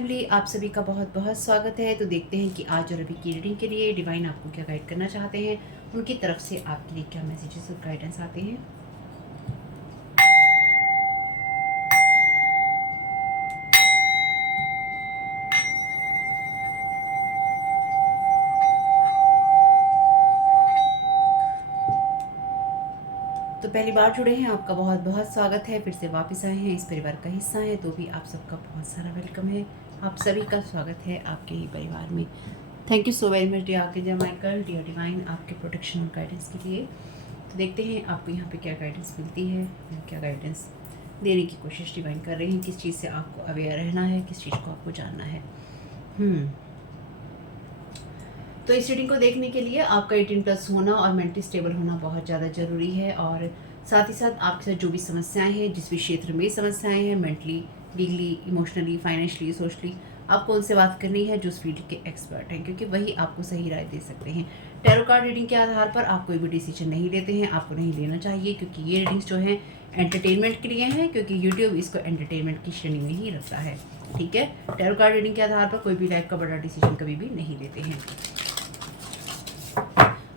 Family, आप सभी का बहुत बहुत स्वागत है। तो देखते हैं कि आज और अभी की रीडिंग के लिए डिवाइन आपको क्या गाइड करना चाहते हैं, उनकी तरफ से आपके लिए क्या मैसेजेस और गाइडेंस आते हैं। तो पहली बार जुड़े हैं, आपका बहुत बहुत स्वागत है। फिर से वापस आए हैं, इस परिवार का हिस्सा है तो भी आप सबका बहुत सारा वेलकम है। आप सभी का स्वागत है आपके ही परिवार में। Thank you so very much dear archangel Michael, dear divine, आपके प्रोटेक्शन और गाइडेंस के लिए। तो देखते हैं आपको यहाँ पे क्या गाइडेंस मिलती है, क्या गाइडेंस देने की कोशिश डिवाइन कर रहे हैं, किस चीज़ से आपको अवेयर रहना है, किस चीज़ को आपको जानना है। तो इस रीडिंग को देखने के लिए आपका 18+ होना और मेंटली स्टेबल होना बहुत ज़्यादा ज़रूरी है। और साथ ही साथ आपके साथ जो भी समस्याएं हैं, जिस भी क्षेत्र में समस्याएं हैं, mentally, legally, emotionally, financially, socially, आपको उनसे बात करनी है जो इस फील्ड के एक्सपर्ट हैं, क्योंकि वही आपको सही राय दे सकते हैं। टैरो कार्ड रीडिंग के आधार पर आप कोई भी डिसीजन नहीं लेते हैं, आपको नहीं लेना चाहिए, क्योंकि ये रीडिंग्स जो हैं एंटरटेनमेंट के लिए हैं, क्योंकि यूट्यूब इसको एंटरटेनमेंट की श्रेणी में ही रखता है। ठीक है, टैरो कार्ड रीडिंग के आधार पर कोई भी लाइफ का बड़ा डिसीजन कभी भी नहीं लेते हैं।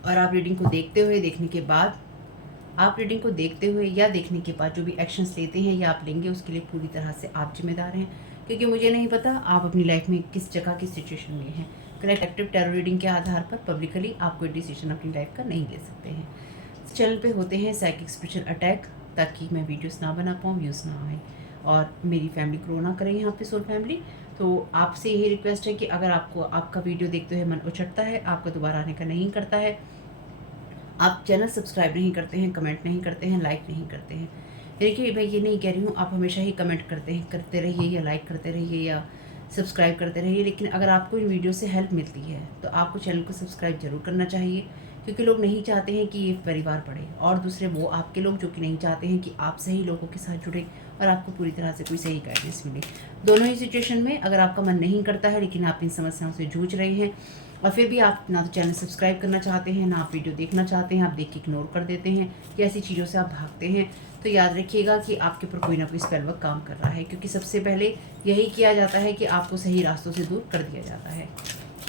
और आप रीडिंग को देखते हुए या देखने के बाद जो भी एक्शंस लेते हैं या आप लेंगे, उसके लिए पूरी तरह से आप जिम्मेदार हैं, क्योंकि मुझे नहीं पता आप अपनी लाइफ में किस जगह किस सिचुएशन में हैं। कलेक्टिव टैरो रीडिंग के आधार पर पब्लिकली आप कोई डिसीजन अपनी लाइफ का नहीं ले सकते हैं। चैनल पे होते हैं साइकिक स्पिरिचुअल अटैक, ताकि मैं वीडियोस ना बना पाऊँ, व्यूज़ ना आए और मेरी फैमिली ग्रो ना करे यहाँ पे, सोल फैमिली। तो आपसे यही रिक्वेस्ट है कि अगर आपको आपका वीडियो देखते हुए मन उछटता है, आपको दोबारा आने का नहीं करता है, आप चैनल सब्सक्राइब नहीं करते हैं, कमेंट नहीं करते हैं, लाइक नहीं करते हैं, देखिए मैं ये नहीं कह रही हूँ आप हमेशा ही कमेंट करते रहिए या लाइक करते रहिए या सब्सक्राइब करते रहिए, लेकिन अगर आपको इन वीडियो से हेल्प मिलती है तो आपको चैनल को सब्सक्राइब जरूर करना चाहिए, क्योंकि लोग नहीं चाहते हैं कि ये परिवार बढ़े, और दूसरे वो आपके लोग जो कि नहीं चाहते हैं कि आप सही लोगों के साथ जुड़े और आपको पूरी तरह से कोई सही गाइडेंस मिले। दोनों ही सिचुएशन में अगर आपका मन नहीं करता है, लेकिन आप इन समस्याओं से जूझ रहे हैं और फिर भी आप ना तो चैनल सब्सक्राइब करना चाहते हैं, ना आप वीडियो देखना चाहते हैं, आप देख के इग्नोर कर देते हैं या ऐसी चीज़ों से आप भागते हैं, तो याद रखिएगा कि आपके ऊपर कोई ना कोई स्पेल वर्क काम कर रहा है, क्योंकि सबसे पहले यही किया जाता है कि आपको सही रास्तों से दूर कर दिया जाता है।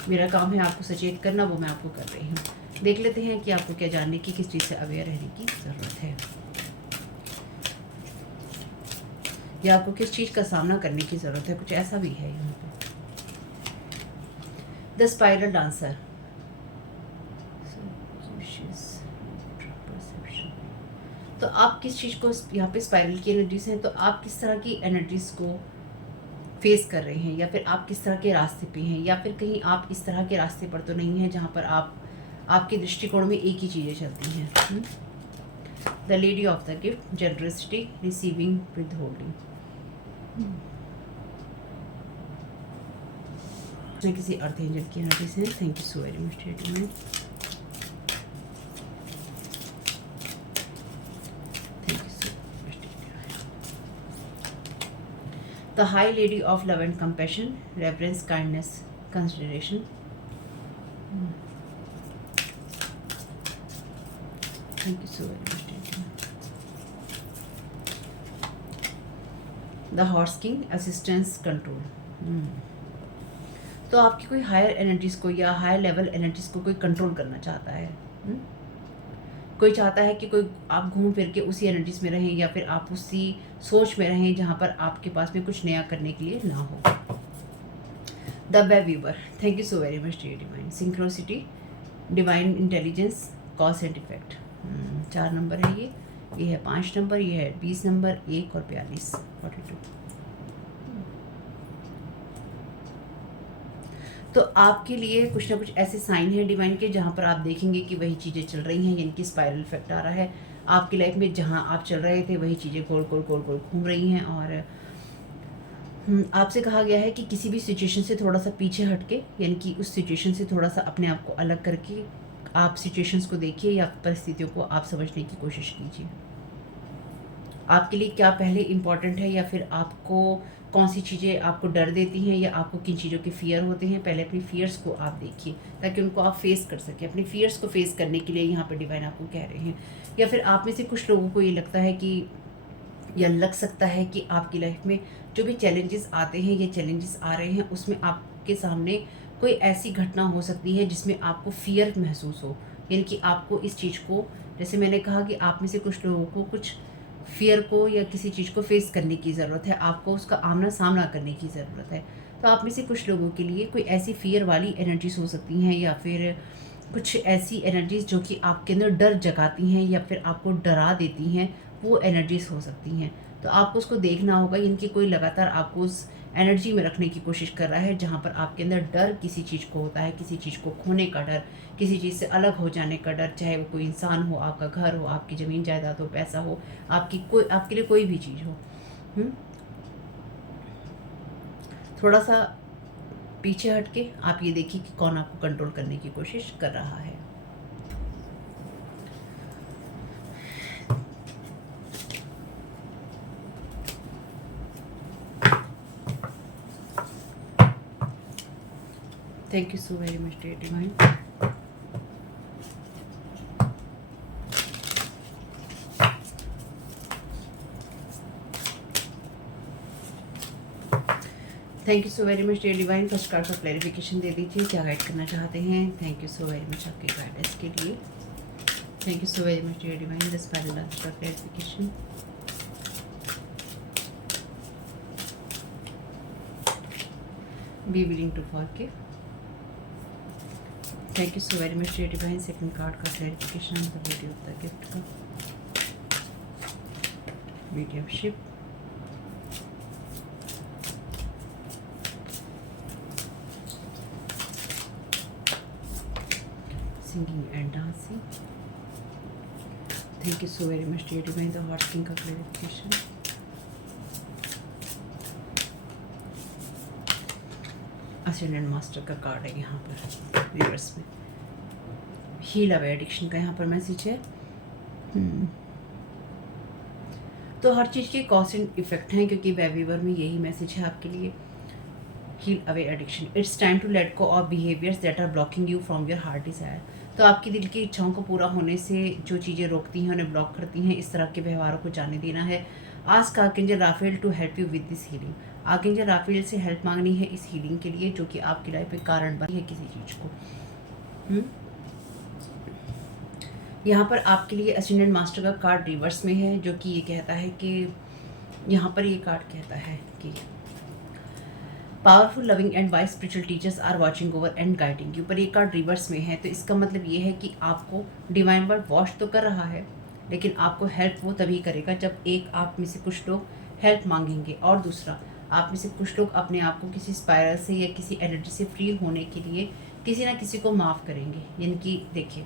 मेरा काम है आपको सचेत करना, वो मैं आपको कर रही हूँ। देख लेते हैं कि आपको क्या जानने की, किस चीज़ से अवेयर रहने की ज़रूरत है, या आपको किस चीज़ का सामना करने की ज़रूरत है। कुछ ऐसा भी है यहाँ पे। द स्पाइरल डांसर, तो आप किस चीज़ को, यहाँ पे स्पाइरल की एनर्जीज हैं, तो आप किस तरह की एनर्जीज को फेस कर रहे हैं, या फिर आप किस तरह के रास्ते पे हैं, या फिर कहीं आप इस तरह के रास्ते पर तो नहीं हैं जहाँ पर आपके दृष्टिकोण में एक ही चीज़ें चलती हैं। The lady of the gift, generosity, receiving, with holding. किसी अर्थ एंजल की एनर्जीज हैं। Thank you so very much dear. The High Lady of Love and Compassion, Reverence, Kindness, Consideration. Thank you so very much. The Horse King, Assistance, Control. तो आपकी कोई higher energies को या higher level energies को कोई control करना चाहता है। कोई चाहता है कि कोई आप घूम फिर के उसी एनर्जीज में रहें, या फिर आप उसी सोच में रहें जहाँ पर आपके पास में कुछ नया करने के लिए ना हो। The web weaver, thank you so very much dear divine. Synchronicity, divine intelligence, cause and effect. 4 number है ये है 5 नंबर, ये है 20 नंबर, 1 और 42, 42। तो आपके लिए कुछ ना कुछ ऐसे साइन है डिवाइन के, जहाँ पर आप देखेंगे कि वही चीज़ें चल रही हैं, यानी कि स्पाइरल इफेक्ट आ रहा है आपकी लाइफ में। जहाँ आप चल रहे थे वही चीज़ें गोल गोल गोल गोल घूम रही हैं, और आपसे कहा गया है कि किसी भी सिचुएशन से थोड़ा सा पीछे हटके, यानी कि उस सिचुएशन से थोड़ा सा अपने आप को अलग करके आप सिचुएशंस को देखिए या परिस्थितियों को आप समझने की कोशिश कीजिए। आपके लिए क्या पहले इम्पॉर्टेंट है, या फिर आपको कौन सी चीज़ें आपको डर देती हैं, या आपको किन चीज़ों के फियर होते हैं। पहले अपनी फियर्स को आप देखिए, ताकि उनको आप फेस कर सकें। अपनी फियर्स को फेस करने के लिए यहाँ पर डिवाइन आपको कह रहे हैं। या फिर आप में से कुछ लोगों को ये लगता है कि या लग सकता है कि आपकी लाइफ में जो भी चैलेंजेस आते हैं, ये चैलेंजेस आ रहे हैं, उसमें आपके सामने कोई ऐसी घटना हो सकती है जिसमें आपको फ़ियर महसूस हो। यानी कि आपको इस चीज़ को, जैसे मैंने कहा कि आप में से कुछ लोगों को कुछ फ़ियर को या किसी चीज़ को फ़ेस करने की ज़रूरत है, आपको उसका आमना-सामना करने की ज़रूरत है। तो आप में से कुछ लोगों के लिए कोई ऐसी फ़ियर वाली एनर्जीज़ हो सकती हैं, या फिर कुछ ऐसी एनर्जीज़ जो कि आपके अंदर डर जगाती हैं या फिर आपको डरा देती हैं, वो एनर्जीज़ हो सकती हैं। तो आपको उसको देखना होगा, इनकी कोई लगातार आपको उस एनर्जी में रखने की कोशिश कर रहा है, जहाँ पर आपके अंदर डर किसी चीज़ को होता है, किसी चीज़ को खोने का डर, किसी चीज़ से अलग हो जाने का डर, चाहे वो कोई इंसान हो, आपका घर हो, आपकी ज़मीन जायदाद हो, पैसा हो, आपके लिए कोई भी चीज़ हो। हुँ? थोड़ा-सा पीछे हट के आप ये देखिए कि कौन आपको कंट्रोल करने की कोशिश कर रहा है। Thank you so very much dear divine. Thank you so very much dear divine. First card का क्लैरिफिकेशन दे दीजिए, क्या गाइड करना चाहते हैं। Thank you so very much आपके गाइडेंस के लिए। Thank you so very much dear divine. This final का clarification. Be willing to forgive. Thank you so very much dear divine. Second card का clarification, the lady of the gift का mediumship. Singing and dancing. Thank you so very much dear divine. The heart king का clarification. Ascendant master का card है यहाँ पर reverse में। Heal away addiction का यहाँ पर मैसेज है। तो हर चीज़ के कॉज एंड इफेक्ट हैं, क्योंकि वेवीवर में यही मैसेज है आपके लिए। Heal away addiction. It's time to let go of behaviours that are blocking you from your heart desire. तो आपकी दिल की इच्छाओं को पूरा होने से जो चीज़ें रोकती हैं, उन्हें ब्लॉक करती हैं, इस तरह के व्यवहारों को जाने देना है। Ask archangel Raphael to help you with this healing. Archangel Raphael से हेल्प मांगनी है इस हीलिंग के लिए, जो कि आपकी लाइफ में कारण बनी है किसी चीज़ को। यहाँ पर आपके लिए असेंडेंट मास्टर का कार्ड रिवर्स में है, जो कि ये कहता है कि यहाँ पर ये कार्ड कहता है कि powerful loving and wise spiritual teachers are watching over and guiding you. पर ये कार्ड रिवर्स में है, तो इसका मतलब ये है कि आपको डिवाइन वर्ड वॉच तो कर रहा है, लेकिन आपको हेल्प वो तभी करेगा जब एक आप में से कुछ लोग हेल्प मांगेंगे, और दूसरा आप में से कुछ लोग अपने आप को किसी स्पायरल से या किसी एनर्जी से फ्री होने के लिए किसी ना किसी को माफ़ करेंगे। यानी कि देखिए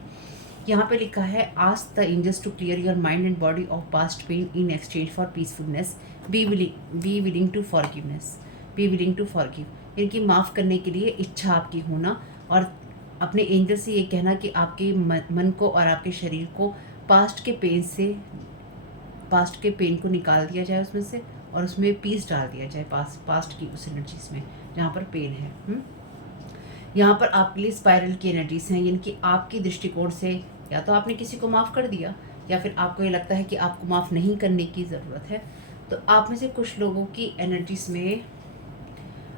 यहाँ पे लिखा है, ask the angels to clear your mind and body of past pain in exchange for peacefulness. Be willing to forgiveness. Be willing to forgive, यानी कि माफ़ करने के लिए इच्छा आपकी होना, और अपने एंजल से ये कहना कि आपके मन को और आपके शरीर को पास्ट के पेन को निकाल दिया जाए उसमें से, और उसमें पीस डाल दिया जाए पास्ट की उस एनर्जीज में जहाँ पर पेन है। यहाँ पर आपके लिए स्पाइरल की एनर्जीज हैं, यानी कि आपकी दृष्टिकोण से या तो आपने किसी को माफ़ कर दिया, या फिर आपको ये लगता है कि आपको माफ़ नहीं करने की ज़रूरत है। तो आप में से कुछ लोगों की एनर्जीज में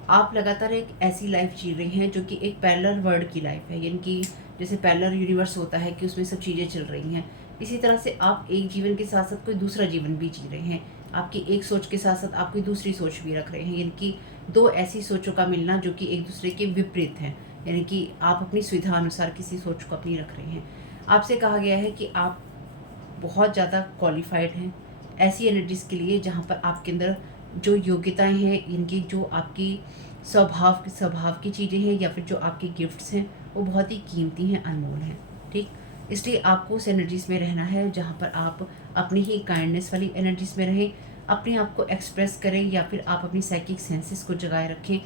आप लगातार एक ऐसी लाइफ जी रही हैं जो कि एक पैरेलल वर्ल्ड की लाइफ है, यानी कि जैसे पैरेलल यूनिवर्स होता है कि उसमें सब चीज़ें चल रही हैं, इसी तरह से आप एक जीवन के साथ साथ कोई दूसरा जीवन भी जी रहे हैं। आपकी एक सोच के साथ साथ आप कोई दूसरी सोच भी रख रहे हैं, यानी कि दो ऐसी सोचों का मिलना जो कि एक दूसरे के विपरीत हैं, यानी कि आप अपनी सुविधा अनुसार किसी सोच को अपनी रख रहे हैं। आपसे कहा गया है कि आप बहुत ज़्यादा क्वालिफाइड हैं ऐसी एनर्जीज़ के लिए जहाँ पर आपके अंदर जो योग्यताएं हैं, इनकी जो आपकी स्वभाव की चीज़ें हैं, या फिर जो आपके गिफ्ट्स हैं, वो बहुत ही कीमती हैं, अनमोल हैं। ठीक, इसलिए आपको उस एनर्जीज़ में रहना है जहाँ पर आप अपनी ही काइंडनेस वाली एनर्जीज़ में रहें, अपने आप को एक्सप्रेस करें, या फिर आप अपनी साइकिक सेंसेस को जगाए रखें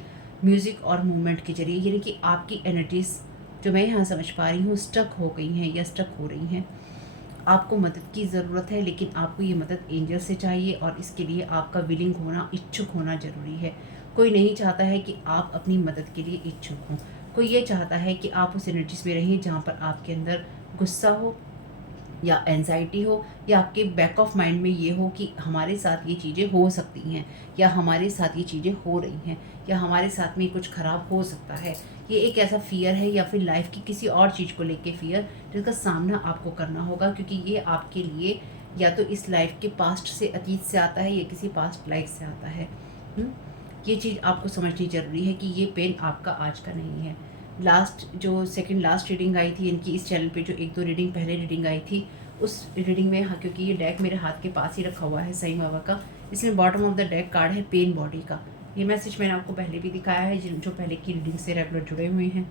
म्यूज़िक और मूवमेंट के जरिए। यानी कि आपकी एनर्जीज़ जो मैं यहाँ समझ पा रही हूँ स्टक हो गई हैं या स्टक हो रही हैं। आपको मदद की ज़रूरत है, लेकिन आपको ये मदद एंजल से चाहिए, और इसके लिए आपका विलिंग होना, इच्छुक होना ज़रूरी है। कोई नहीं चाहता है कि आप अपनी मदद के लिए इच्छुक हों। कोई ये चाहता है कि आप उस एनर्जीज में रहें जहाँ पर आपके अंदर गुस्सा हो, या एंजाइटी हो, या आपके बैक ऑफ माइंड में ये हो कि हमारे साथ ये चीज़ें हो सकती हैं, या हमारे साथ ये चीज़ें हो रही हैं, या हमारे साथ में कुछ ख़राब हो सकता है। ये एक ऐसा फ़ियर है, या फिर लाइफ की किसी और चीज़ को लेके फ़ियर, जिसका सामना आपको करना होगा, क्योंकि ये आपके लिए या तो इस लाइफ के पास्ट से, अतीत से आता है, या किसी पास्ट लाइफ से आता है। ये चीज़ आपको समझनी ज़रूरी है कि ये पेन आपका आज का नहीं है। सेकंड लास्ट रीडिंग आई थी इनकी इस चैनल पे, जो 1-2 रीडिंग पहले रीडिंग आई थी, उस रीडिंग में, हाँ, क्योंकि ये डेक मेरे हाथ के पास ही रखा हुआ है साईं बाबा का, इसलिए bottom of the deck card है पेन बॉडी का। ये मैसेज मैंने आपको पहले भी दिखाया है, जो पहले की रीडिंग से रेगुलर जुड़े हुए हैं।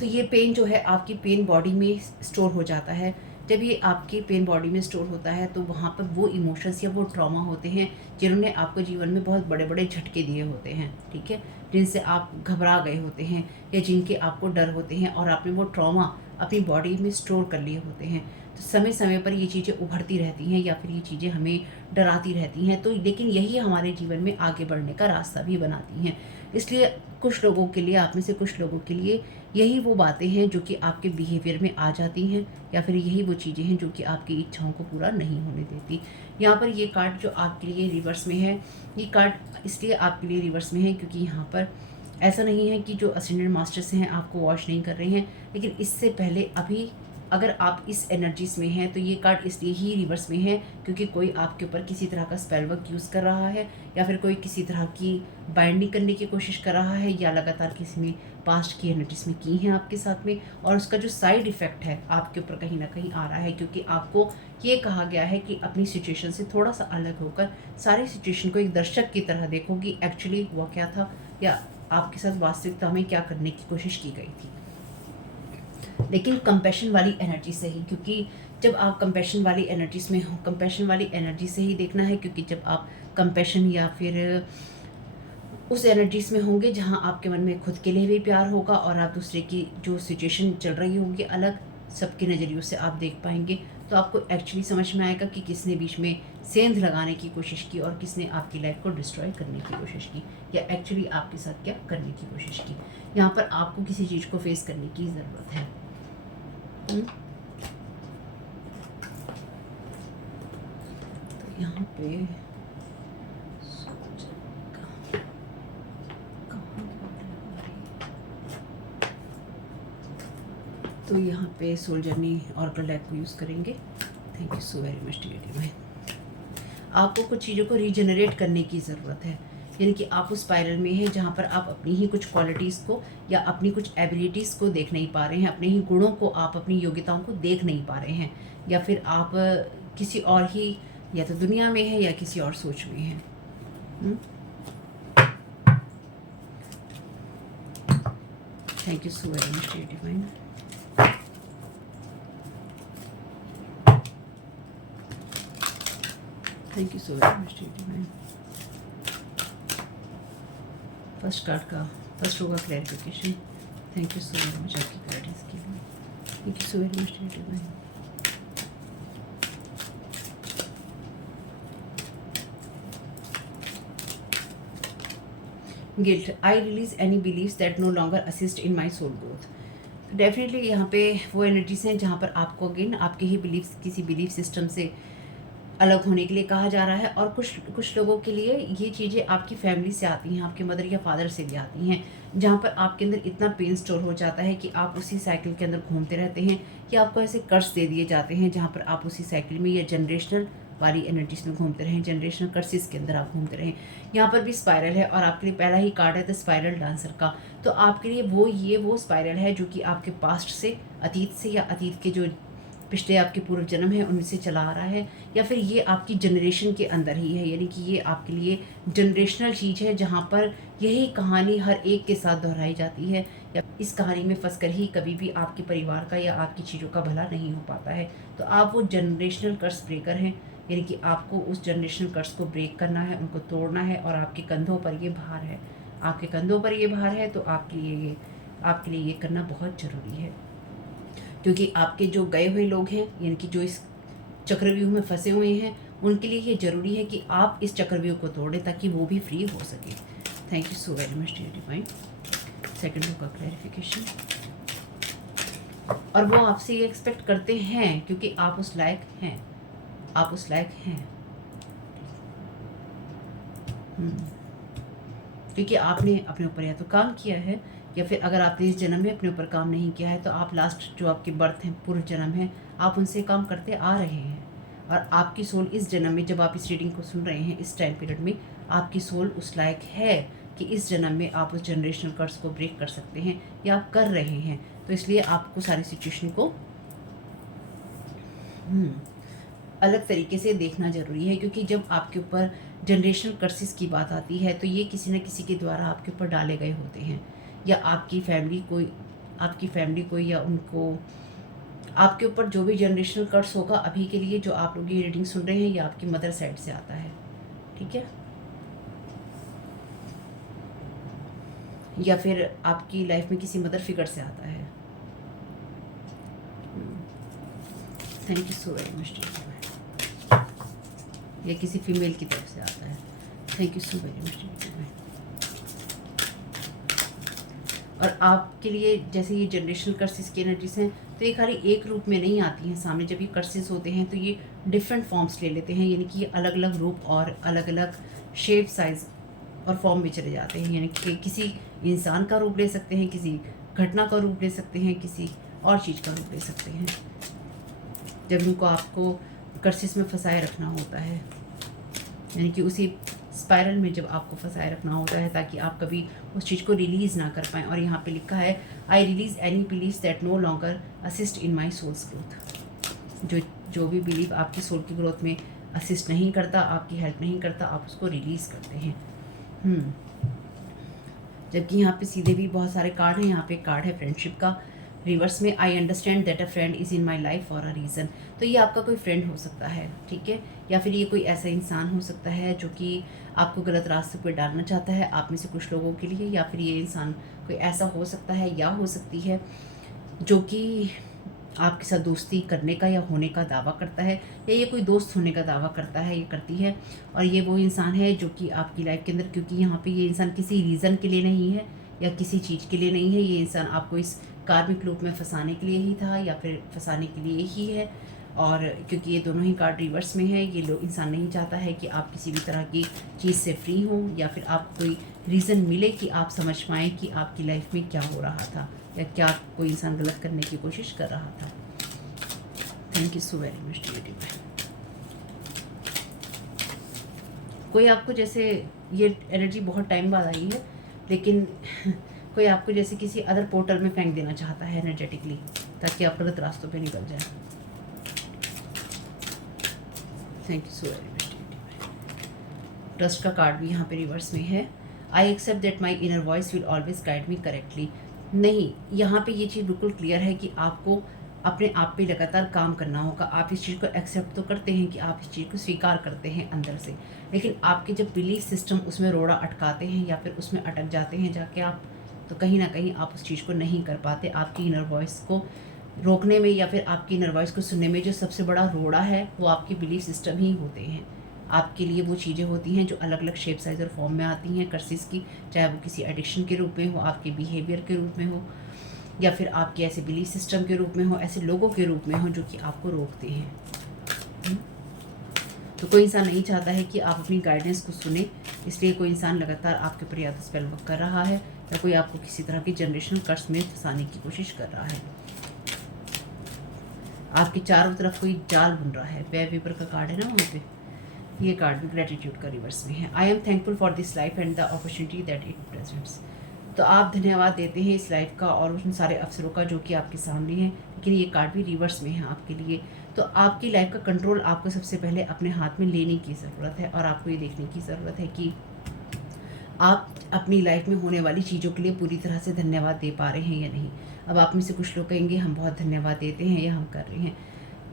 तो ये पेन जो है आपकी पेन बॉडी में स्टोर हो जाता है। जब ये आपके पेन बॉडी में स्टोर होता है, तो वहाँ पर वो इमोशंस या वो ट्रॉमा होते हैं जिन्होंने आपको जीवन में बहुत बड़े बड़े झटके दिए होते हैं, ठीक है, जिनसे आप घबरा गए होते हैं, या जिनके आपको डर होते हैं, और आपने वो ट्रॉमा अपनी बॉडी में स्टोर कर लिए होते हैं। तो समय समय पर ये चीज़ें उभरती रहती हैं, या फिर ये चीज़ें हमें डराती रहती हैं। तो लेकिन यही हमारे जीवन में आगे बढ़ने का रास्ता भी बनाती हैं। इसलिए कुछ लोगों के लिए, आप में से कुछ लोगों के लिए, यही वो बातें हैं जो कि आपके बिहेवियर में आ जाती हैं, या फिर यही वो चीज़ें हैं जो कि आपकी इच्छाओं को पूरा नहीं होने देती। यहाँ पर ये कार्ड जो आपके लिए रिवर्स में है, ये कार्ड इसलिए आपके लिए रिवर्स में है क्योंकि यहाँ पर ऐसा नहीं है कि जो असेंडेंट मास्टर्स हैं आपको वॉश नहीं कर रहे हैं, लेकिन इससे पहले अभी अगर आप इस एनर्जीज में हैं, तो ये कार्ड इसलिए ही रिवर्स में है क्योंकि कोई आपके ऊपर किसी तरह का स्पेल वर्क यूज़ कर रहा है, या फिर कोई किसी तरह की बाइंडिंग करने की कोशिश कर रहा है, या लगातार किसी ने पास्ट की एनर्जीज में की हैं आपके साथ में, और उसका जो साइड इफ़ेक्ट है आपके ऊपर कहीं ना कहीं आ रहा है, क्योंकि आपको ये कहा गया है कि अपनी सिचुएशन से थोड़ा सा अलग होकर सारी सिचुएशन को एक दर्शक की तरह देखो कि एक्चुअली हुआ क्या था, या आपके साथ वास्तविकता में क्या करने की कोशिश की गई थी, लेकिन कंपैशन वाली एनर्जी से ही। क्योंकि जब आप कंपैशन वाली एनर्जीज में हो, कंपैशन वाली एनर्जी से ही देखना है, क्योंकि जब आप कंपैशन या फिर उस एनर्जीज में होंगे जहां आपके मन में खुद के लिए भी प्यार होगा, और आप दूसरे की जो सिचुएशन चल रही होगी अलग, सबके नज़रियों से आप देख पाएंगे, तो आपको एक्चुअली समझ में आएगा कि किसने बीच में सेंध लगाने की कोशिश की, और किसने आपकी लाइफ को डिस्ट्रॉय करने की कोशिश की, या एक्चुअली आपके साथ क्या करने की कोशिश की। यहाँ पर आपको किसी चीज़ को फेस करने की ज़रूरत है। तो यहाँ पे तो यहाँ पे सोल जर्नी ऑरेकल डेक को यूज़ करेंगे। Thank you so very much dear divine. आपको कुछ चीज़ों को रीजनरेट करने की ज़रूरत है, यानी कि आप उस स्पाइरल में हैं जहाँ पर आप अपनी ही कुछ क्वालिटीज़ को या अपनी कुछ एबिलिटीज़ को देख नहीं पा रहे हैं, अपने ही गुणों को, आप अपनी योग्यताओं को देख नहीं पा रहे हैं, या फिर आप किसी और ही या तो दुनिया में हैं या किसी और सोच में हैं। Thank you so very much dear divine. Thank you so very much dear divine. First card का फर्स्ट होगा clarification. Thank you so very much आपकी क्लैरिटीज के लिए। Thank you so very much dear divine. Guilt, I release any beliefs that no longer assist in my soul growth. Definitely यहाँ पे वो energies हैं जहाँ पर आपको अगेन आपके ही बिलीव्स, किसी बिलीफ सिस्टम से अलग होने के लिए कहा जा रहा है, और कुछ लोगों के लिए ये चीज़ें आपकी फैमिली से आती हैं, आपके मदर या फादर से भी आती हैं, जहाँ पर आपके अंदर इतना पेन स्टोर हो जाता है कि आप उसी साइकिल के अंदर घूमते रहते हैं, या आपको ऐसे कर्ज दे दिए जाते हैं जहाँ पर आप उसी साइकिल में या जनरेशनल वाली एनर्जीज में घूमते रहें, जनरेशनल कर्सेस के अंदर आप घूमते रहें। यहाँ पर भी स्पाइरल है, और आपके लिए पहला ही कार्ड है द स्पाइरल डांसर का। तो आपके लिए वो स्पाइरल है जो कि आपके पास्ट से, अतीत से, या अतीत के जो पिछले आपके पूर्व जन्म है उनसे चला आ रहा है, या फिर ये आपकी जनरेशन के अंदर ही है, यानी कि ये आपके लिए जनरेशनल चीज़ है जहाँ पर यही कहानी हर एक के साथ दोहराई जाती है, या इस कहानी में फंसकर ही कभी भी आपके परिवार का या आपकी चीज़ों का भला नहीं हो पाता है। तो आप वो जनरेशनल कर्स ब्रेकर हैं, यानी कि आपको उस जनरेशनल कर्स को ब्रेक करना है, उनको तोड़ना है, और आपके कंधों पर ये भार है, आपके कंधों पर ये भार है, तो आपके लिए ये करना बहुत ज़रूरी है, क्योंकि आपके जो गए हुए लोग हैं, यानी कि जो इस चक्रव्यूह में फंसे हुए हैं, उनके लिए ये ज़रूरी है कि आप इस चक्रव्यूह को तोड़ें ताकि वो भी फ्री हो सके। Thank you so very much dear divine. Second book का क्लैरिफिकेशन। और वो आपसे ये एक्सपेक्ट करते हैं क्योंकि आप उस लायक हैं, आप उस लायक हैं। क्योंकि आपने अपने ऊपर या तो काम किया है, या फिर अगर आपने इस जन्म में अपने ऊपर काम नहीं किया है तो आप लास्ट जो आपके बर्थ हैं, पूर्व जन्म है, आप उनसे काम करते आ रहे हैं। और आपकी सोल इस जन्म में, जब आप इस रीडिंग को सुन रहे हैं इस टाइम पीरियड में, आपकी सोल उस लायक है कि इस जन्म में आप उस जनरेशनल कर्स को ब्रेक कर सकते हैं, या आप कर रहे हैं। तो इसलिए आपको सारी सिचुएशन को अलग तरीके से देखना ज़रूरी है, क्योंकि जब आपके ऊपर जनरेशनल कर्सेस की बात आती है तो ये किसी न किसी के द्वारा आपके ऊपर डाले गए होते हैं, या आपकी फैमिली कोई या उनको आपके ऊपर जो भी जनरेशनल कर्स होगा अभी के लिए, जो आप लोग ये रीडिंग सुन रहे हैं, ये आपकी मदर साइड से आता है, ठीक है, या फिर आपकी लाइफ में किसी मदर फिगर से आता है। Thank you so very much, या किसी फीमेल की तरफ से आता है। Thank you so very much. और आपके लिए जैसे ये जनरेशनल कर्सेस की एनर्जीज हैं, तो ये खाली एक रूप में नहीं आती हैं सामने। जब ये कर्सेस होते हैं तो ये डिफरेंट फॉर्म्स ले लेते हैं, यानी कि ये अलग अलग रूप और अलग अलग शेप, साइज और फॉर्म में चले जाते हैं। यानी कि किसी इंसान का रूप ले सकते हैं, किसी घटना का रूप ले सकते हैं, किसी और चीज़ का रूप ले सकते हैं, जब इनको आपको कर्सेस में फंसाए रखना होता है, यानी कि उसी स्पाइरल में जब आपको फंसाए रखना होता है, ताकि आप कभी उस चीज़ को रिलीज़ ना कर पाएँ। और यहाँ पे लिखा है, I release any beliefs that no longer assist in my soul's growth. जो भी बिलीव आपकी सोल की ग्रोथ में असिस्ट नहीं करता, आपकी हेल्प नहीं करता, आप उसको रिलीज़ करते हैं। जबकि यहाँ पे सीधे भी बहुत सारे कार्ड हैं। यहाँ पे कार्ड है फ्रेंडशिप का, रिवर्स में, I understand that a friend is in my life for a reason. तो ये आपका कोई फ्रेंड हो सकता है, ठीक है, या फिर ये कोई ऐसा इंसान हो सकता है जो कि आपको गलत रास्ते पर डालना चाहता है, आप में से कुछ लोगों के लिए। या फिर ये इंसान कोई ऐसा हो सकता है या हो सकती है जो कि आपके साथ दोस्ती करने का या होने का दावा करता है, या ये कोई दोस्त होने का दावा करता है, ये करती है। और ये वो इंसान है जो कि आपकी लाइफ के अंदर, क्योंकि यहाँ पे ये इंसान किसी रीज़न के लिए नहीं है या किसी चीज़ के लिए नहीं है, ये इंसान आपको इस कार्मिक लूप में फंसाने के लिए ही था या फिर फंसाने के लिए ही है। और क्योंकि ये दोनों ही कार्ड रिवर्स में है, ये लोग इंसान नहीं चाहता है कि आप किसी भी तरह की चीज़ से फ्री हों, या फिर आपको कोई रीज़न मिले कि आप समझ पाएँ कि आपकी लाइफ में क्या हो रहा था, या क्या कोई इंसान गलत करने की कोशिश कर रहा था। Thank you so very much dear भाई। कोई आपको, जैसे ये एनर्जी बहुत टाइम बाद आई है, लेकिन कोई आपको जैसे किसी अदर पोर्टल में फेंक देना चाहता है एनर्जेटिकली, ताकि आप गलत रास्तों पे निकल जाए। Thank you so very much. Trust का कार्ड भी यहाँ पे रिवर्स में है। I accept that my inner voice will always guide me correctly. नहीं, यहाँ पे ये चीज़ बिल्कुल क्लियर है कि आपको अपने आप पे लगातार काम करना होगा। आप इस चीज़ को एक्सेप्ट तो करते हैं कि आप इस चीज़ को स्वीकार करते हैं अंदर से, लेकिन आपके जब बिलीफ सिस्टम उसमें रोड़ा अटकाते हैं या फिर उसमें अटक जाते हैं जाके आप, तो कहीं ना कहीं आप उस चीज़ को नहीं कर पाते। आपकी इनर वॉइस को रोकने में या फिर आपकी इनर वॉइस को सुनने में जो सबसे बड़ा रोड़ा है वो आपके बिलीफ सिस्टम ही होते हैं। आपके लिए वो चीज़ें होती हैं जो अलग अलग शेप, साइज़ और फॉर्म में आती हैं कर्सिस की, चाहे वो किसी एडिक्शन के रूप में हो, आपके बिहेवियर के रूप में हो, या फिर आपके ऐसे बिलीफ सिस्टम के रूप में हो, ऐसे लोगों के रूप में हो जो कि आपको रोकते हैं। तो कोई इंसान नहीं चाहता है कि आप अपनी गाइडेंस को सुने, इसलिए कोई इंसान लगातार आपके ऊपर या तो स्पेल वर्क कर रहा है, या कोई आपको किसी तरह की जनरेशनल कर्स में फंसाने की कोशिश कर रहा है। आपके चारों तरफ कोई जाल बुन रहा है। वेयर वीवर का कार्ड है ना वहाँ पे, ये कार्ड भी ग्रेटिट्यूड का रिवर्स में है। I am thankful for this life and the opportunity that it presents. तो आप धन्यवाद देते हैं इस लाइफ का और उन सारे अवसरों का जो कि आपके सामने हैं, लेकिन ये कार्ड भी रिवर्स में है आपके लिए। तो आपकी लाइफ का कंट्रोल आपको सबसे पहले अपने हाथ में लेने की ज़रूरत है, और आपको ये देखने की ज़रूरत है कि आप अपनी लाइफ में होने वाली चीज़ों के लिए पूरी तरह से धन्यवाद दे पा रहे हैं या नहीं। अब आप में से कुछ लोग कहेंगे हम बहुत धन्यवाद देते हैं या हम कर रहे हैं।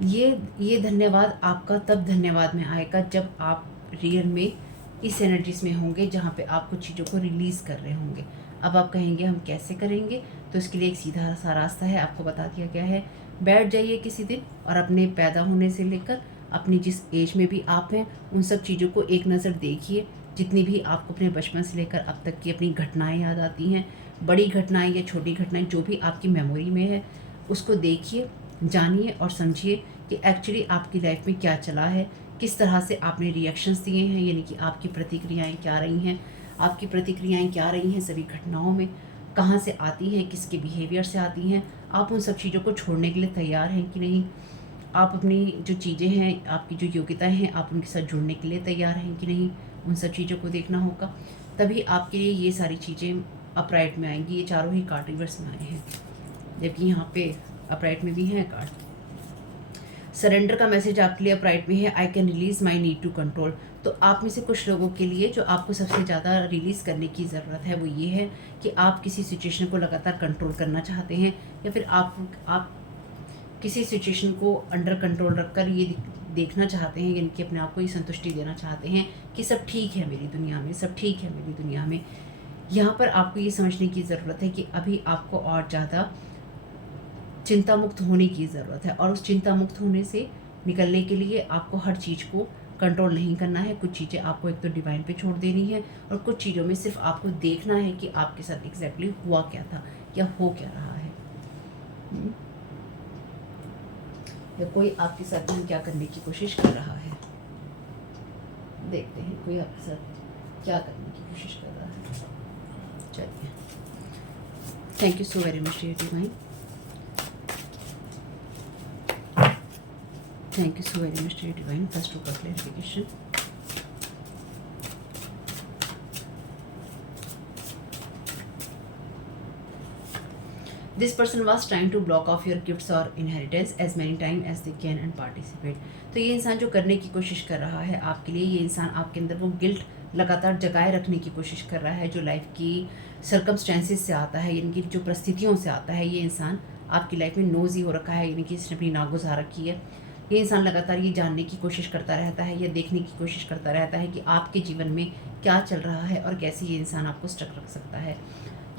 ये धन्यवाद आपका तब धन्यवाद में आएगा जब आप रियल में इस एनर्जीज में होंगे जहाँ पे आप कुछ चीज़ों को रिलीज़ कर रहे होंगे। अब आप कहेंगे हम कैसे करेंगे, तो इसके लिए एक सीधा सा रास्ता है, आपको बता दिया गया है। बैठ जाइए किसी दिन और अपने पैदा होने से लेकर अपनी जिस एज में भी आप हैं उन सब चीज़ों को एक नज़र देखिए। जितनी भी आपको अपने बचपन से लेकर अब तक की अपनी घटनाएं याद आती हैं, बड़ी घटनाएं या छोटी घटनाएं जो भी आपकी मेमोरी में है, उसको देखिए, जानिए और समझिए कि एक्चुअली आपकी लाइफ में क्या चला है, किस तरह से आपने रिएक्शंस दिए हैं, यानी कि आपकी प्रतिक्रियाएं क्या रही हैं, आपकी प्रतिक्रियाएं क्या रही हैं सभी घटनाओं में, कहाँ से आती हैं, किसके बिहेवियर से आती हैं। आप उन सब चीज़ों को छोड़ने के लिए तैयार हैं कि नहीं? आप अपनी जो चीज़ें हैं, आपकी जो योग्यताएं हैं, आप उनके साथ जुड़ने के लिए तैयार हैं कि नहीं? उन सब चीज़ों को देखना होगा, तभी आपके लिए ये सारी चीज़ें अपराइट में आएंगी। ये चारों ही कार्ड रिवर्स में आए हैं, जबकि यहाँ पे अपराइट में भी हैं कार्ड। सरेंडर का मैसेज आपके लिए अपराइट में है, I can release my need to control. तो आप में से कुछ लोगों के लिए जो आपको सबसे ज़्यादा रिलीज़ करने की ज़रूरत है वो ये है कि आप किसी सिचुएशन को लगातार कंट्रोल करना चाहते हैं, या फिर आप किसी सिचुएशन को अंडर कंट्रोल रखकर ये देखना चाहते हैं, यानी कि अपने आप को ये संतुष्टि देना चाहते हैं कि सब ठीक है मेरी दुनिया में, सब ठीक है मेरी दुनिया में। यहाँ पर आपको ये समझने की ज़रूरत है कि अभी आपको और ज़्यादा चिंता मुक्त होने की ज़रूरत है, और उस चिंता मुक्त होने से निकलने के लिए आपको हर चीज़ को कंट्रोल नहीं करना है। कुछ चीज़ें आपको एक तो डिवाइन पे छोड़ देनी है, और कुछ चीज़ों में सिर्फ आपको देखना है कि आपके साथ एग्जैक्टली हुआ क्या था या हो क्या रहा है, या कोई आपके साथ में क्या करने की कोशिश कर रहा है। देखते हैं कोई आपके साथ क्या करने की कोशिश कर रहा है। चलिए, thank you so very much dear divine, thank you so very much dear divine. First row का clarification. This person was trying to block off your gifts or inheritance as many times as they can and participate. तो ये इंसान जो करने की कोशिश कर रहा है आपके लिए, ये इंसान आपके अंदर वो गिल्ट लगातार जगाए रखने की कोशिश कर रहा है जो लाइफ की सर्कमस्टेंसेस से आता है, यानी कि जो परिस्थितियों से आता है। ये इंसान आपकी लाइफ में नोजी हो रखा है, यानी कि इसने अपनी नागुजार रखी है। ये इंसान लगातार ये जानने की कोशिश करता रहता है या देखने की कोशिश करता रहता है कि आपके जीवन में क्या चल रहा है और कैसे ये इंसान आपको स्टक रख सकता है।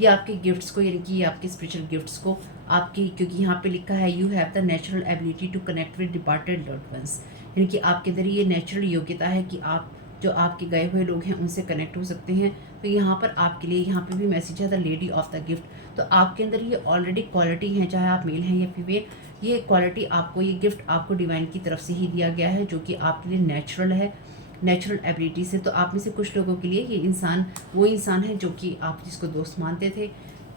ये आपके गिफ्ट्स को, यानी कि ये आपके स्पिरिचुअल गिफ्ट्स को आपकी, क्योंकि यहाँ पे लिखा है you have the natural ability to connect with departed loved ones, यानी कि आपके अंदर ये नेचुरल योग्यता है कि आप जो आपके गए हुए लोग हैं उनसे कनेक्ट हो सकते हैं। तो यहाँ पर आपके लिए, यहाँ पे भी मैसेज है the lady of the gift. तो आपके अंदर ये ऑलरेडी क्वालिटी है, चाहे आप मेल हैं या फीमेल, ये क्वालिटी आपको, ये गिफ्ट आपको डिवाइन की तरफ से ही दिया गया है, जो कि आपके लिए नेचुरल है, नेचुरल एबिलिटी से। तो आप में से कुछ लोगों के लिए ये इंसान वो इंसान है जो कि आप जिसको दोस्त मानते थे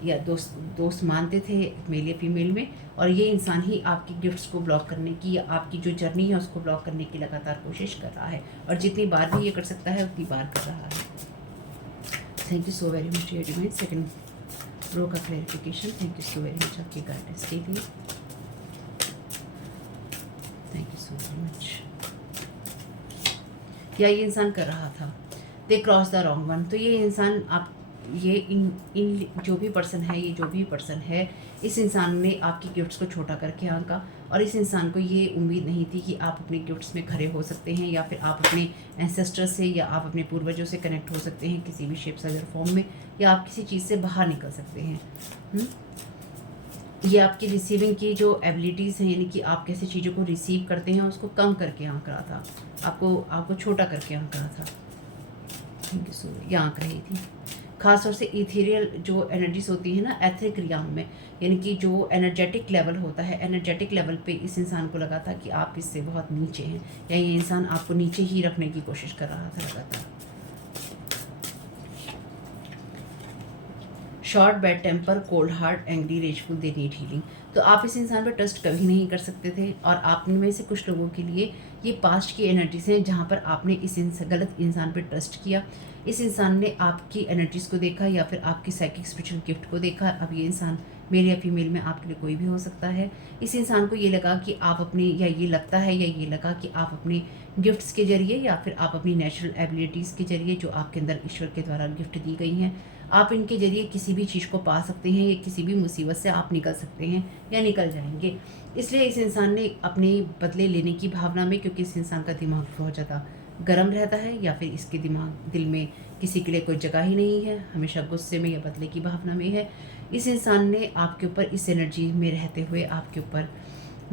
या दोस्त मानते थे मेल या फीमेल में, और ये इंसान ही आपकी गिफ्ट्स को ब्लॉक करने की या आपकी जो जर्नी है उसको ब्लॉक करने की लगातार कोशिश कर रहा है, और जितनी बार भी ये कर सकता है उतनी बार कर रहा है। Thank you so very much dear divine. Second row का clarification. Thank you so very much आपकी गाइडेंस के लिए। Thank you so very much. या ये इंसान कर रहा था, they cross the wrong one. तो ये इंसान आप, ये इन जो भी पर्सन है, ये जो भी पर्सन है, इस इंसान ने आपकी गिफ्ट्स को छोटा करके आंका, और इस इंसान को ये उम्मीद नहीं थी कि आप अपने गिफ्ट्स में खड़े हो सकते हैं, या फिर आप अपने एंसेस्टर से या आप अपने पूर्वजों से कनेक्ट हो सकते हैं किसी भी शेप साइज फॉर्म में, या आप किसी चीज़ से बाहर निकल सकते हैं। ये आपकी रिसीविंग की जो एबिलिटीज़ हैं, यानी कि आप कैसे चीज़ों को रिसीव करते हैं, उसको कम करके आंक रहा था, आपको छोटा करके आंक रहा था। Thank you so much. ये आंक रही थी खासतौर से इथेरियल जो एनर्जीज होती है ना एथरिक रियाम में, यानी कि जो एनर्जेटिक लेवल होता है, एनर्जेटिक लेवल पे इस इंसान को लगा था कि आप इससे बहुत नीचे हैं, या ये इंसान आपको नीचे ही रखने की कोशिश कर रहा था लगातार। Short, bad temper, cold heart, angry, rageful, they need healing. तो आप इस इंसान पर ट्रस्ट कभी नहीं कर सकते थे, और आप में से कुछ लोगों के लिए ये पास्ट की एनर्जीज हैं जहाँ पर आपने इस गलत इंसान पर ट्रस्ट किया। इस इंसान ने आपकी एनर्जीज़ को देखा या फिर आपकी साइकिक स्पिरिचुअल गिफ्ट को देखा। अब ये इंसान मेल या फीमेल में आपके लिए कोई भी हो सकता है। इस इंसान को ये लगा कि आप अपने, या ये लगता है या ये लगा कि आप अपने गिफ्ट्स के जरिए या फिर आप अपनी नेचुरल एबिलिटीज़ के जरिए जो आपके अंदर ईश्वर के द्वारा गिफ्ट दी गई हैं, आप इनके जरिए किसी भी चीज़ को पा सकते हैं, या किसी भी मुसीबत से आप निकल सकते हैं या निकल जाएंगे। इसलिए इस इंसान ने अपने बदले लेने की भावना में, क्योंकि इस इंसान का दिमाग बहुत ज़्यादा गर्म रहता है, या फिर इसके दिल में किसी के लिए कोई जगह ही नहीं है, हमेशा गुस्से में या बदले की भावना में है। इस इंसान ने आपके ऊपर इस एनर्जी में रहते हुए आपके ऊपर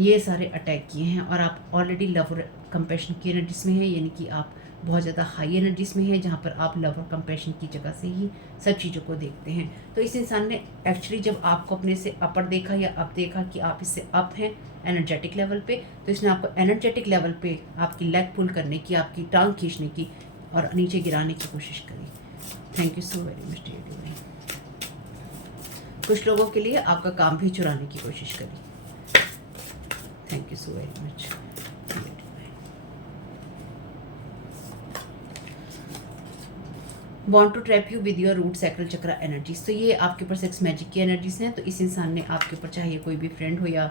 ये सारे अटैक किए हैं, और आप ऑलरेडी लव और कंपैशन की एनर्जीज में हैं, यानी कि आप बहुत ज़्यादा हाई एनर्जीज में है, जहाँ पर आप लव और कंपैशन की जगह से ही सब चीज़ों को देखते हैं। तो इस इंसान ने एक्चुअली जब आपको अपने से अपर देखा या अप देखा कि आप इससे अप हैं एनर्जेटिक लेवल पे, तो इसने आपको एनर्जेटिक लेवल पे आपकी लेग पुल करने की, आपकी टांग खींचने की और नीचे गिराने की कोशिश करी। Thank you so very much dear divine. कुछ लोगों के लिए आपका काम भी चुराने की कोशिश करी। Thank you so very much. Want to trap you with your root sacral chakra energies. तो ये आपके ऊपर सेक्स मैजिक की एनर्जीज हैं। तो इस इंसान ने आपके ऊपर, चाहे कोई भी फ्रेंड हो या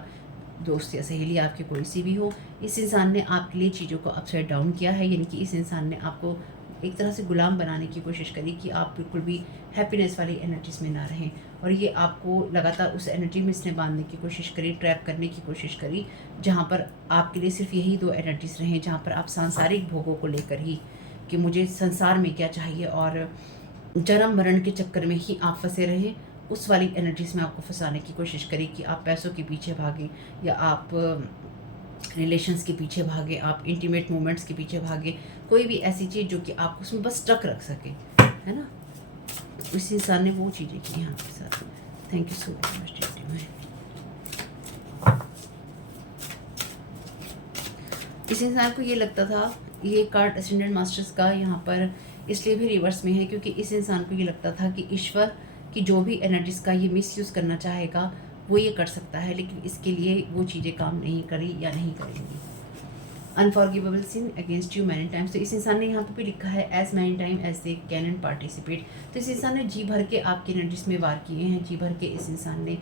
दोस्त या सहेली आपके कोई सी भी हो, इस इंसान ने आपके लिए चीज़ों को अपसाइड डाउन किया है। यानी कि इस इंसान ने आपको एक तरह से गुलाम बनाने की कोशिश करी कि आप बिल्कुल भी हैप्पीनेस वाली एनर्जीज में ना रहें, और ये आपको लगातार उस एनर्जी में इसने बांधने की कोशिश करी, ट्रैप करने की कोशिश करी, जहाँ पर आपके लिए सिर्फ यही दो एनर्जीज रहें, जहाँ पर आप सांसारिक भोगों को लेकर ही कि मुझे संसार में क्या चाहिए और जन्म मरण के चक्कर में ही आप फंसे रहें, उस वाली एनर्जीज में आपको फंसाने की कोशिश करी कि आप पैसों के पीछे भागें या आप रिलेशंस के पीछे भागे, आप इंटीमेट मोमेंट्स के पीछे भागे, कोई भी ऐसी चीज़ जो कि आप उसमें बस स्टक रख सके, है ना। इस इंसान ने वो चीज़ें की यहाँ के साथ। Thank you so very much. इस इंसान को ये लगता था, ये कार्ड असेंडेंट मास्टर्स का यहाँ पर इसलिए भी रिवर्स में है क्योंकि इस इंसान को ये लगता था कि ईश्वर की जो भी एनर्जीज का ये मिसयूज़ करना चाहेगा वो ये कर सकता है, लेकिन इसके लिए वो चीज़ें काम नहीं करी या नहीं करेंगी। Unforgivable sin against you many times. तो इस इंसान ने यहाँ पर भी लिखा है as many time as they can and participate. तो इस इंसान ने जी भर के आपकी एनर्जीज में वार किए हैं, जी भर के इस इंसान ने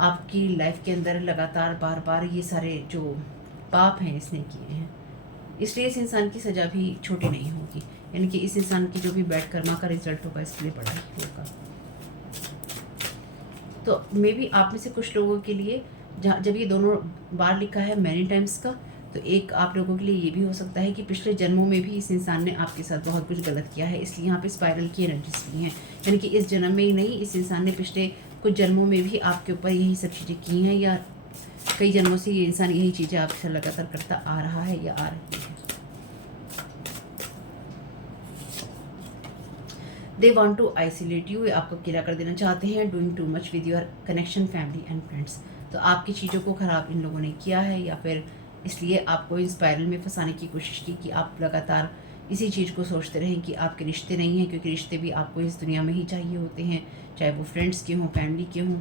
आपकी लाइफ के अंदर लगातार बार बार ये सारे जो पाप हैं इसने किए हैं, इसलिए इस इंसान की सज़ा भी छोटी नहीं होगी। यानी कि इस इंसान की जो भी बैड कर्मा का रिजल्ट होगा इसके लिए बड़ा ही होगा। तो मे बी आप में से कुछ लोगों के लिए जब ये दोनों बार लिखा है मैनी टाइम्स का, तो एक आप लोगों के लिए ये भी हो सकता है कि पिछले जन्मों में भी इस इंसान ने आपके साथ बहुत कुछ गलत किया है, इसलिए यहाँ पे स्पाइरल की एनर्जीज भी हैं। यानी कि इस जन्म में ही नहीं, इस इंसान ने पिछले कुछ जन्मों में भी आपके ऊपर यही सब चीज़ें की हैं, या कई जन्मों से ये इंसान यही चीज़ें आपके साथ लगातार करता आ रहा है या आ रही है। They want to isolate you, आपको अकेला कर देना चाहते हैं। Doing too much with your connection family and friends. तो आपकी चीज़ों को ख़राब इन लोगों ने किया है, या फिर इसलिए आपको इस स्पाइरल में फंसाने की कोशिश की कि आप लगातार इसी चीज़ को सोचते रहें कि आपके रिश्ते नहीं हैं, क्योंकि रिश्ते भी आपको इस दुनिया में ही चाहिए होते हैं, चाहे वो फ्रेंड्स के हों, फैमिली के हों,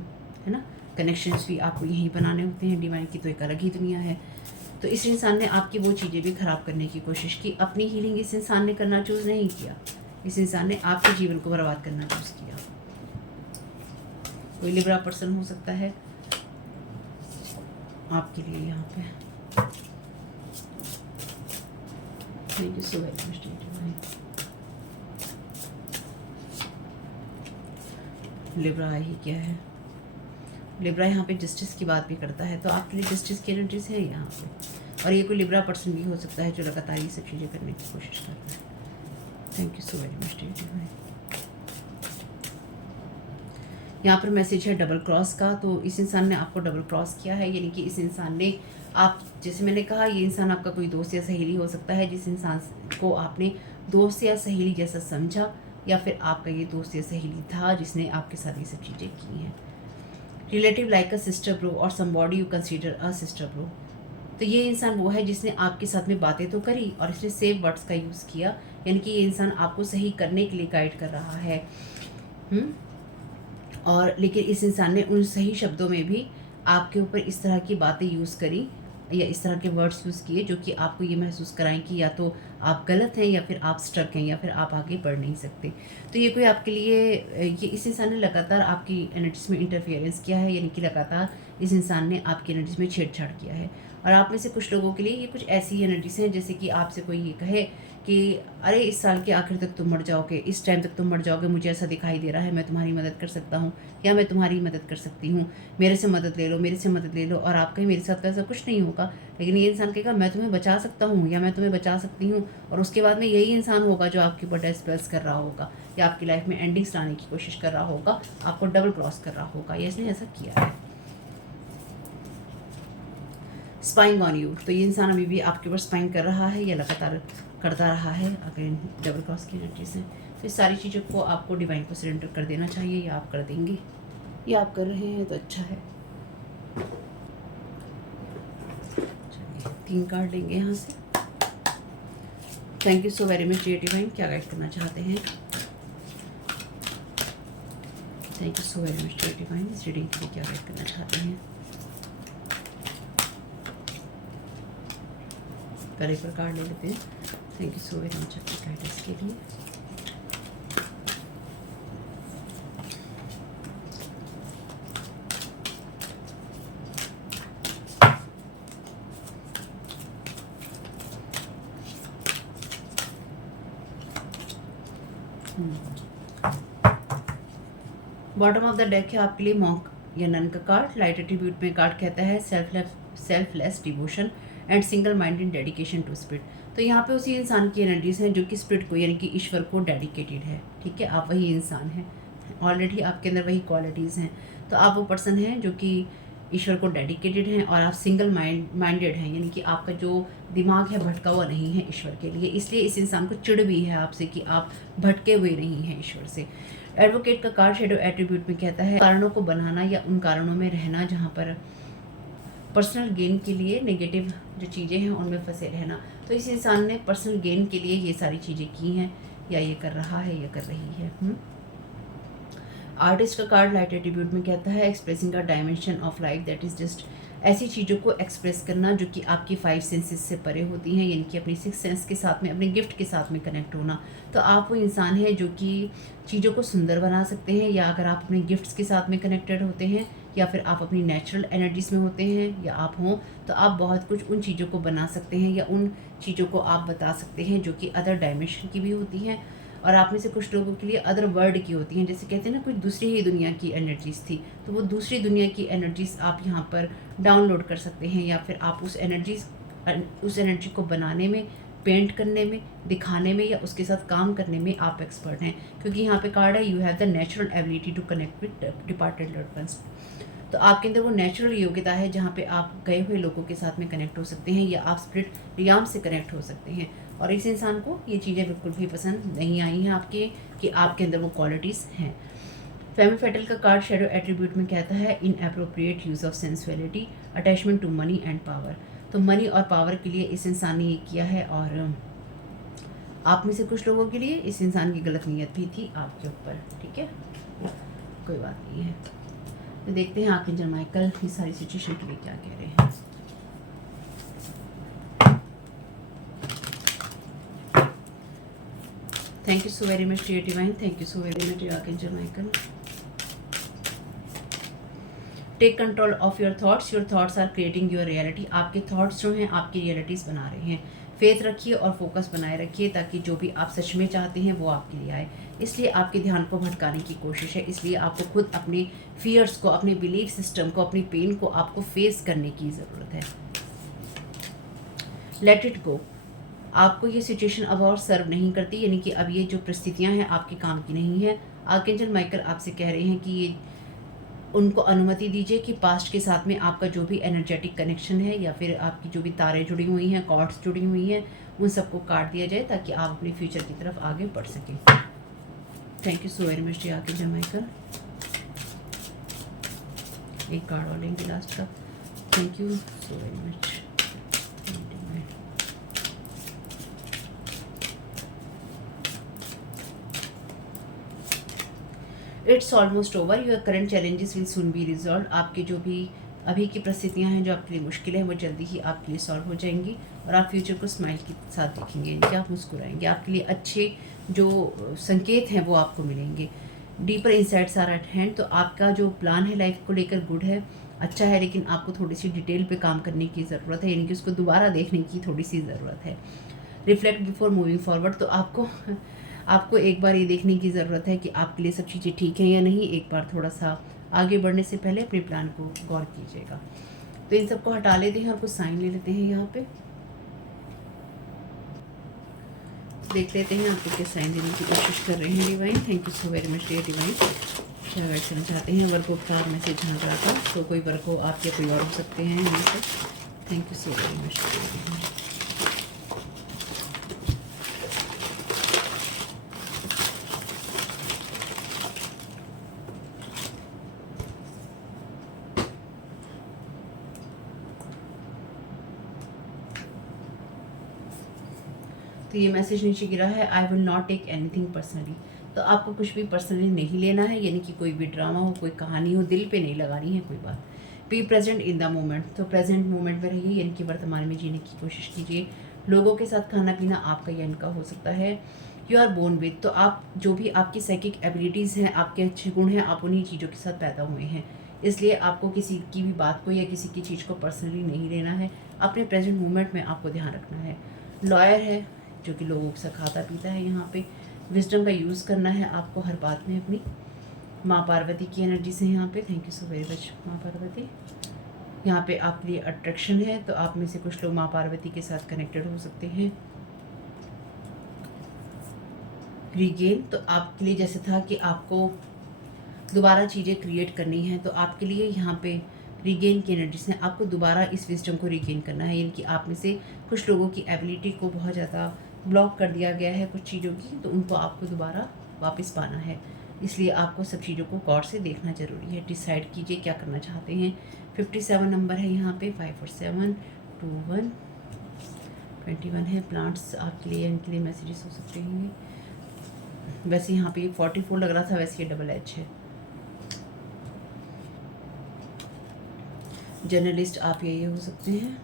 है ना। कनेक्शंस भी आपको यहीं बनाने होते हैं। डिवाइन की तो एक अलग ही दुनिया है। तो इस इंसान ने आपकी वो चीज़ें भी ख़राब करने की कोशिश की। अपनी हीलिंग इस इंसान ने करना चूज़ नहीं किया, इस इंसान ने आपके जीवन को बर्बाद करना चूज़ किया। कोई लिब्रा पर्सन हो सकता है आपके लिए यहाँ पे। Thank you so very much. Libra ही क्या है, लिब्रा यहाँ पे जस्टिस की बात भी करता है, तो आपके लिए जस्टिस की एनर्जीज है यहाँ पे। और ये कोई लिब्रा पर्सन भी हो सकता है जो लगातार ये सब चीज़ें करने की कोशिश कर रहा है। Thank you so very much. यहाँ पर मैसेज है डबल क्रॉस का। तो इस इंसान ने आपको डबल क्रॉस किया है, यानी कि इस इंसान ने आप, जैसे मैंने कहा, ये इंसान आपका कोई दोस्त या सहेली हो सकता है, जिस इंसान को आपने दोस्त या सहेली जैसा समझा, या फिर आपका ये दोस्त या सहेली था जिसने आपके साथ ये सब चीज़ें की हैं। Relative like a sister bro और somebody you consider a sister bro. तो ये इंसान वो है जिसने आपके साथ में बातें तो करी और इसने सेफ वर्ड्स का यूज़ किया, यानी कि ये इंसान आपको सही करने के लिए गाइड कर रहा है। और लेकिन इस इंसान ने उन सही शब्दों में भी आपके ऊपर इस तरह की बातें यूज़ करी या इस तरह के वर्ड्स यूज़ किए जो कि आपको ये महसूस कराएं कि या तो आप गलत हैं या फिर आप स्टक हैं या फिर आप आगे बढ़ नहीं सकते। तो ये कोई आपके लिए, ये इस इंसान ने लगातार आपकी एनर्जीज में इंटरफियरेंस किया है, यानी कि लगातार इस इंसान ने आपकी एनर्जीज में छेड़छाड़ किया है। और आप में से कुछ लोगों के लिए ये कुछ ऐसी एनर्जीज हैं जैसे कि आपसे कोई ये कहे कि अरे इस साल के आखिर तक तुम मर जाओगे, इस टाइम तक तुम मर जाओगे, मुझे ऐसा दिखाई दे रहा है, मैं तुम्हारी मदद कर सकता हूँ या मैं तुम्हारी मदद कर सकती हूँ, मेरे से मदद ले लो, मेरे से मदद ले लो। और आप कहीं मेरे साथ ऐसा कुछ नहीं होगा, लेकिन ये इंसान कहेगा मैं तुम्हें बचा सकता हूँ या मैं तुम्हें बचा सकती हूँ, और उसके बाद में यही इंसान होगा जो आपके ऊपर डेस्प्रेस कर रहा होगा या आपकी लाइफ में एंडिंग्स लाने की कोशिश कर रहा होगा, आपको डबल क्रॉस कर रहा होगा, या इसने ऐसा किया है। स्पाइंग ऑन यू, तो ये इंसान अभी भी आपके ऊपर स्पाइंग कर रहा है या लगातार करता रहा है, अगर डबल क्रॉस की एनर्जीज हैं, तो इस सारी चीज़ों को आपको डिवाइन को सरेंडर कर देना चाहिए, या आप कर देंगे, या आप कर रहे हैं तो अच्छा है। चलिए 3 कार्ड लेंगे यहाँ से। Thank you so very much dear divine, क्या गाइड करना चाहते हैं? Thank you so very much dear divine, इस रीडिंग के लिए क्या गाइड करना चाहते हैं? पहले पर कार्ड ले लेते हैं। Thank you so very much आपकी गाइडेंस के लिए। बॉटम ऑफ द डेक है आपके लिए मॉन्क या नन का कार्ड। लाइट एट्रीब्यूट में कार्ड कहता है selfless devotion and single minded dedication to spirit. तो यहाँ पे उसी इंसान की एनर्जीज हैं जो कि स्पिरिट को यानी कि ईश्वर को डेडिकेटेड है। ठीक है, आप वही इंसान हैं, ऑलरेडी आपके अंदर वही क्वालिटीज़ हैं। तो आप वो पर्सन हैं जो कि ईश्वर को डेडिकेटेड हैं, और आप सिंगल माइंडेड हैं, यानी कि आपका जो दिमाग है भटका हुआ नहीं है ईश्वर के लिए। इसलिए इस इंसान को चिढ़ भी है आपसे कि आप भटके हुए नहीं हैं ईश्वर से। एडवोकेट का कार्ड शैडो एट्रीब्यूट में कहता है कारणों को बनाना या उन कारणों में रहना जहाँ पर पर्सनल गेन के लिए नेगेटिव जो चीज़ें हैं उनमें फंसे रहना। तो इस इंसान ने पर्सनल गेन के लिए ये सारी चीज़ें की हैं, या ये कर रहा है, या कर रही है। आर्टिस्ट का कार्ड लाइट एट्रीब्यूट में कहता है expressing a dimension of life that is just, ऐसी चीज़ों को एक्सप्रेस करना जो कि आपकी 5 सेंसेस से परे होती हैं, यानी कि अपनी 6 सेंस के साथ में, अपने गिफ्ट के साथ में कनेक्ट होना। तो आप वो इंसान हैं जो कि चीज़ों को सुंदर बना सकते हैं, या अगर आप अपने गिफ्ट्स के साथ में कनेक्टेड होते हैं, या फिर आप अपनी नेचुरल एनर्जीज में होते हैं, या आप हों, तो आप बहुत कुछ उन चीज़ों को बना सकते हैं, या उन चीज़ों को आप बता सकते हैं जो कि अदर डायमेंशन की भी होती हैं, और आप में से कुछ लोगों के लिए अदर वर्ल्ड की होती हैं। जैसे कहते हैं ना, कुछ दूसरी ही दुनिया की एनर्जीज थी, तो वो दूसरी दुनिया की एनर्जीज आप यहाँ पर डाउनलोड कर सकते हैं, या फिर आप उस एनर्जी को बनाने में, पेंट करने में, दिखाने में, या उसके साथ काम करने में आप एक्सपर्ट हैं। क्योंकि यहाँ पे कार्ड है you have the natural ability to connect with departed loved ones. तो आपके अंदर वो नेचुरल योग्यता है जहाँ पे आप गए हुए लोगों के साथ में कनेक्ट हो सकते हैं, या आप स्पिरिट रियाम से कनेक्ट हो सकते हैं। और इस इंसान को ये चीज़ें बिल्कुल भी पसंद नहीं आई हैं आपके, कि आपके अंदर वो क्वालिटीज़ हैं। फैमिली फेटल का कार्ड शैडो एट्रीब्यूट में कहता है in appropriate use of sensuality, attachment to money and power. तो मनी और पावर के लिए इस इंसान ने ये किया है, और आप में से कुछ लोगों के लिए इस इंसान की गलत नीयत भी थी आपके ऊपर। ठीक है, कोई बात नहीं है। तो देखते हैं आर्कएंजल माइकल इस सारी सिचुएशन के लिए क्या कह रहे हैं। Thank you so very much dear divine, thank you so very much archangel Michael. Take control of your thoughts are creating your reality. आपके थॉट्स जो हैं आपकी रियलिटीज़ बना रहे हैं। फेथ रखिए और फोकस बनाए रखिए, ताकि जो भी आप सच में चाहते हैं वो आपके लिए आए। इसलिए आपके ध्यान को भटकाने की कोशिश है, इसलिए आपको खुद अपने फियर्स को, अपने बिलीफ सिस्टम को, अपनी पेन को आपको फेस करने की ज़रूरत है। Let it go. आपको ये सिचुएशन अब और सर्व नहीं करती, यानी कि अब ये जो परिस्थितियाँ हैं आपके काम की नहीं है। आर्कएंजल माइकल आपसे कह रहे हैं कि ये उनको अनुमति दीजिए कि पास्ट के साथ में आपका जो भी एनर्जेटिक कनेक्शन है, या फिर आपकी जो भी तारें जुड़ी हुई हैं, कॉर्ड्स जुड़ी हुई हैं, उन सबको काट दिया जाए, ताकि आप अपने फ्यूचर की तरफ आगे बढ़ सकें। Thank you so very much D archangel Michael. एक कार्ड और लेंगे लास्ट का। Thank you so very much. It's almost over, your current challenges will soon be resolve. आपके जो भी अभी की परिस्थितियां हैं जो आपके लिए मुश्किल है, वो जल्दी ही आपके लिए सॉल्व हो जाएंगी, और आप फ्यूचर को स्माइल के साथ देखेंगे, यानी कि आप मुस्कुराएंगे। आपके लिए अच्छे जो संकेत हैं वो आपको मिलेंगे। Deeper insights are at hand. तो आपका जो प्लान है लाइफ को लेकर गुड है, अच्छा है, लेकिन आपको थोड़ी सी डिटेल पे काम करने की ज़रूरत है, यानी कि उसको दोबारा देखने की थोड़ी सी ज़रूरत है। Reflect before moving forward. तो आपको एक बार ये देखने की ज़रूरत है कि आपके लिए सब चीज़ें ठीक हैं या नहीं। एक बार थोड़ा सा आगे बढ़ने से पहले अपने प्लान को गौर कीजिएगा। तो इन सबको हटा लेते हैं और कुछ साइन ले लेते हैं। यहाँ पे देख लेते हैं आपको क्या साइन देने की कोशिश कर रहे हैं divine. Thank you so very much dear divine. क्या गाइड करना चाहते हैं? वर्क ऑफ कार मैसेज झाँक रहा था, तो कोई वर्क हो आप या कोई और हो सकते हैं यहाँ से। Thank you so very much. तो ये मैसेज नीचे गिरा है, I will not take anything personally. तो आपको कुछ भी पर्सनली नहीं लेना है, यानी कि कोई भी ड्रामा हो, कोई कहानी हो, दिल पे नहीं लगानी है कोई बात। Be present in the moment, तो प्रेजेंट मोमेंट में रहिए, यानी कि वर्तमान में जीने की कोशिश कीजिए। लोगों के साथ खाना पीना आपका या इनका हो सकता है। यू आर बोर्न विद, तो आप जो भी आपकी साइकिक एबिलिटीज़ हैं, आपके अच्छे गुण हैं, आप उन्हीं चीज़ों के साथ पैदा हुए हैं। इसलिए आपको किसी की भी बात को या किसी की चीज़ को पर्सनली नहीं लेना है, अपने प्रेजेंट मोमेंट में आपको ध्यान रखना है। लॉयर है जो कि लोगों से खाता पीता है, यहाँ पे विजडम का यूज़ करना है आपको हर बात में अपनी। माँ पार्वती की एनर्जी से यहाँ पे, thank you so very much माँ पार्वती। यहाँ पे आपके लिए अट्रैक्शन है, तो आप में से कुछ लोग माँ पार्वती के साथ कनेक्टेड हो सकते हैं। रीगेन, तो आपके लिए जैसे था कि आपको दोबारा चीज़ें क्रिएट करनी है, तो आपके लिए यहाँ पे रीगेन की एनर्जी से आपको दोबारा इस विजडम को रीगेन करना है, यानी कि आप में से कुछ लोगों की एबिलिटी को बहुत ज़्यादा ब्लॉक कर दिया गया है कुछ चीज़ों की, तो उनको आपको दोबारा वापस पाना है। इसलिए आपको सब चीज़ों को गौर से देखना ज़रूरी है। डिसाइड कीजिए क्या करना चाहते हैं। 57 नंबर है यहाँ पे, 5 और 7, 2 1 21 है। प्लांट्स आपके लिए, इनके लिए मैसेजेस हो सकते हैं। वैसे यहाँ पे 44 लग रहा था, वैसे ये डबल एच है। जर्नलिस्ट आप ये हो सकते हैं।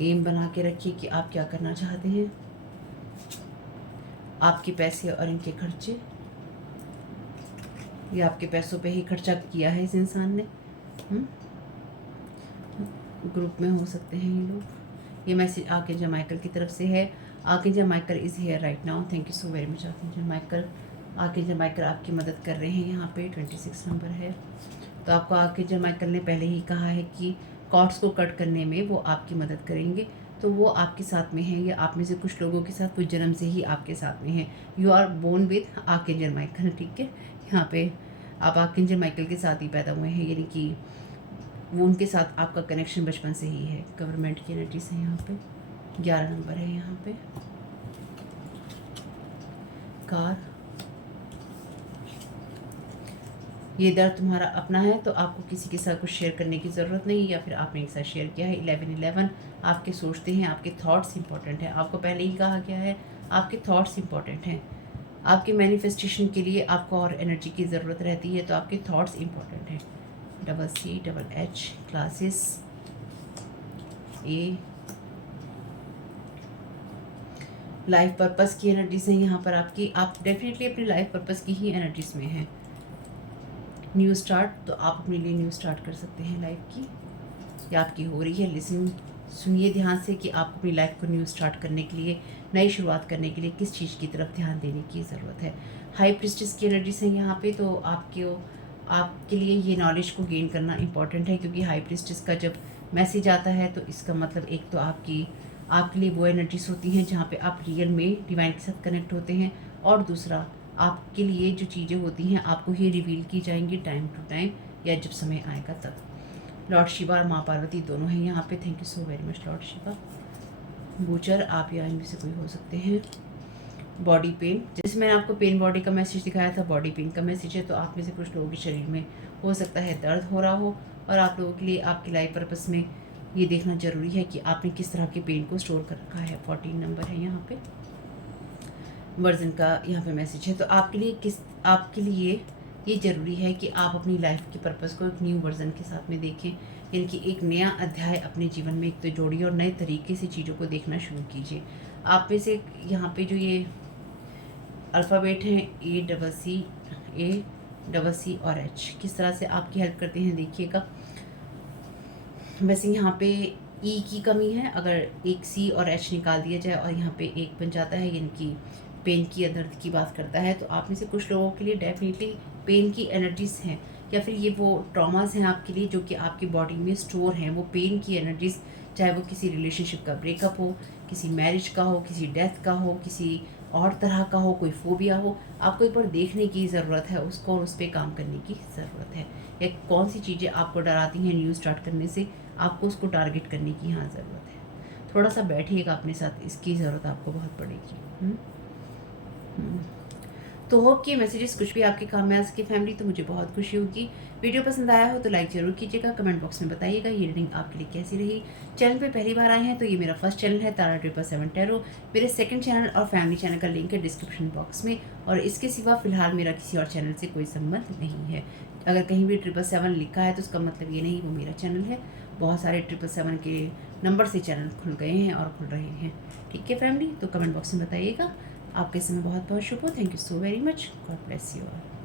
एम बना के रखिए कि आप क्या करना चाहते हैं। आपके पैसे और इनके खर्चे, ये आपके पैसों पे ही खर्चा किया है इस इंसान ने। ग्रुप में हो सकते हैं ये लोग। ये मैसेज आर्कएंजल माइकल की तरफ से है। Archangel Michael is here right now, thank you so very much archangel Michael. Archangel Michael आपकी मदद कर रहे हैं। यहाँ पे 26 नंबर है। तो आपको आर्कएंजल माइकल ने पहले ही कहा है कि कॉर्ड्स को कट करने में वो आपकी मदद करेंगे, तो वो आपके साथ में है, या आप में से कुछ लोगों के साथ कुछ जन्म से ही आपके साथ में है। You are born with archangel Michael, ठीक है। यहाँ पे आप आर्कएंजल माइकल के साथ ही पैदा हुए हैं, यानी कि वो उनके साथ आपका कनेक्शन बचपन से ही है। गवर्नमेंट की एनर्जी से यहाँ पे 11 नंबर है। यहाँ पे कार, ये दर्द तुम्हारा अपना है, तो आपको किसी के साथ कुछ शेयर करने की ज़रूरत नहीं, या फिर आपने एक साथ शेयर किया है। 11 आपके सोचते हैं, आपके थॉट्स इंपॉर्टेंट हैं। आपको पहले ही कहा गया है, आपके थॉट्स इंपॉर्टेंट हैं। आपके मैनिफेस्टेशन के लिए आपको और एनर्जी की ज़रूरत रहती है, तो आपके थॉट्स इंपॉर्टेंट हैं। CCH क्लासेस ए, लाइफ पर्पस की एनर्जी से यहाँ पर आपकी, आप डेफिनेटली अपनी लाइफ पर्पस की ही एनर्जीज में हैं। न्यू स्टार्ट, तो आप अपने लिए न्यू स्टार्ट कर सकते हैं लाइफ की, या आपकी हो रही है। लिसन, सुनिए ध्यान से कि आपको अपनी लाइफ को न्यू स्टार्ट करने के लिए, नई शुरुआत करने के लिए किस चीज़ की तरफ ध्यान देने की ज़रूरत है। हाई प्रिस्टिस की एनर्जी से यहाँ पे, तो आपके लिए ये नॉलेज को गेन करना इंपॉर्टेंट है, क्योंकि हाई प्रिस्टिस का जब मैसेज आता है, तो इसका मतलब एक तो आपके लिए वो एनर्जीज होती हैं जहाँ पे आप रियल में डिवाइन के साथ कनेक्ट होते हैं, और दूसरा आपके लिए जो चीज़ें होती हैं आपको ही रिवील की जाएंगी टाइम टू टाइम, या जब समय आएगा तब। लॉर्ड शिवा और माँ पार्वती दोनों हैं यहाँ पे, thank you so very much Lord Shiva. Butcher, आप या इनमें से कोई हो सकते हैं। बॉडी पेन, जैसे मैंने आपको पेन बॉडी का मैसेज दिखाया था, बॉडी पेन का मैसेज है, तो आप में से कुछ लोगों के शरीर में हो सकता है दर्द हो रहा हो, और आप लोगों के लिए आपकी लाइफ पर्पस में ये देखना ज़रूरी है कि आपने किस तरह के पेन को स्टोर कर रखा है। 14 नंबर है यहाँ पे। वर्जन का यहाँ पे मैसेज है, तो आपके लिए ये ज़रूरी है कि आप अपनी लाइफ के पर्पस को एक न्यू वर्जन के साथ में देखें, यानी कि एक नया अध्याय अपने जीवन में एक तो जोड़िए, और नए तरीके से चीज़ों को देखना शुरू कीजिए। आप में से यहाँ पे जो ये अल्फ़ाबेट हैं A और H, किस तरह से आपकी हेल्प करते हैं देखिएगा। वैसे यहाँ पे E की कमी है, अगर एक C और H निकाल दिया जाए और यहाँ पे एक बन जाता है, यानी कि पेन की या दर्द की बात करता है, तो आप में से कुछ लोगों के लिए डेफिनेटली पेन की एनर्जीज हैं, या फिर ये वो ट्रॉमास हैं आपके लिए जो कि आपकी बॉडी में स्टोर हैं, वो पेन की एनर्जीज, चाहे वो किसी रिलेशनशिप का ब्रेकअप हो, किसी मैरिज का हो, किसी डेथ का हो, किसी और तरह का हो, कोई फोबिया हो, आपको एक बार देखने की ज़रूरत है उसको, और उस पर काम करने की ज़रूरत है। या कौन सी चीज़ें आपको डराती हैं न्यू स्टार्ट करने से, आपको उसको टारगेट करने की यहाँ ज़रूरत है। थोड़ा सा बैठिएगा अपने साथ, इसकी ज़रूरत आपको बहुत पड़ेगी। तो होप कि मैसेजेस कुछ भी आपके काम में आ सके फैमिली, तो मुझे बहुत खुशी होगी। वीडियो पसंद आया हो तो लाइक ज़रूर कीजिएगा, कमेंट बॉक्स में बताइएगा ये रीडिंग आपके लिए कैसी रही। चैनल पे पहली बार आए हैं तो ये मेरा फर्स्ट चैनल है तारा 777 टैरो। मेरे सेकंड चैनल और फैमिली चैनल का लिंक है डिस्क्रिप्शन बॉक्स में, और इसके सिवा फ़िलहाल मेरा किसी और चैनल से कोई संबंध नहीं है। अगर कहीं भी 777 लिखा है तो उसका मतलब ये नहीं वो मेरा चैनल है। बहुत सारे 777 के नंबर से चैनल खुल गए हैं और खुल रहे हैं। ठीक है फैमिली, तो कमेंट बॉक्स में बताइएगा। आपके समय बहुत बहुत शुभ हो। Thank you so very much. God bless you all.